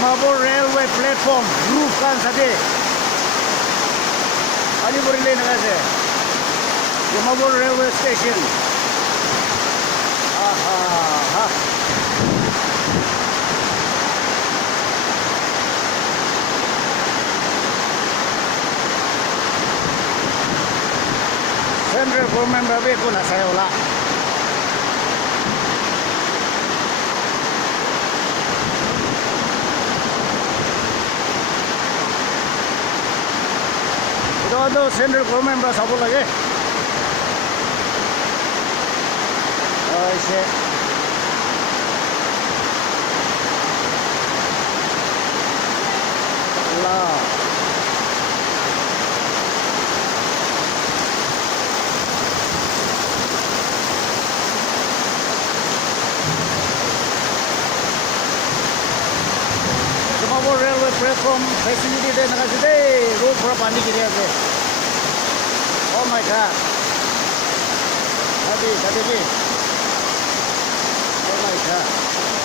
Dimapur railway platform roof kan sate ani borile na kase Dimapur railway station aha ha central government babe ko na sayo la ito central government ba sabo lage oh shit la Dimapur railway platform facility de nakasite road pura pani kiri ase oh my god Hadi oh my god